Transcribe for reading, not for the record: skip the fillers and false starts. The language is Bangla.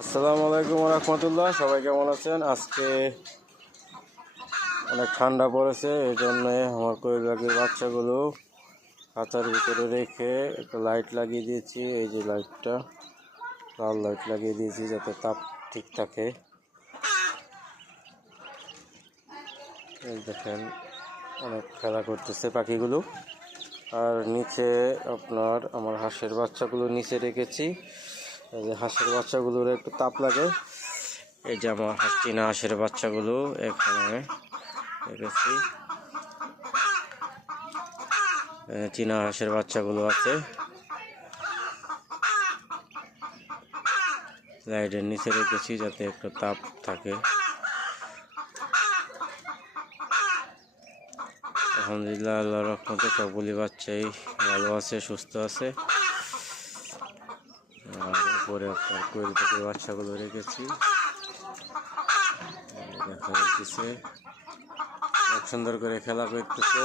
আসসালামু আলাইকুম রহমতুল্লাহ। সবাই কেমন আছেন? আজকে অনেক ঠান্ডা পড়েছে, এই জন্য আমার কোয়েলের বাচ্চাগুলো খাঁচার ভিতরে রেখে একটা লাইট লাগিয়ে দিয়েছি। এই যে লাইটটা, লাল লাইট লাগিয়ে দিয়েছি যাতে তাপ ঠিক থাকে। এই দেখেন অনেক খেলা করতেছে পাখিগুলো। আর নিচে আমার হাঁসের বাচ্চাগুলো নিচে রেখেছি। এই যে হাঁসের বাচ্চাগুলোর একটু তাপ লাগে, এই যে আমার চীনা হাঁসের বাচ্চাগুলো এখানে রেখেছি। চীনা হাঁসের বাচ্চাগুলো আছে লাইটের নিচে রেখেছি যাতে একটু তাপ থাকে। আলহামদুলিল্লাহ, আল্লাহর রহমতে সবগুলি বাচ্চাই ভালো আছে, সুস্থ আছে। আর উপরে আপনার কোয়েল পাখির বাচ্চাগুলো রেখেছি, দেখা যাচ্ছে খুব সুন্দর করে খেলা করতেছে।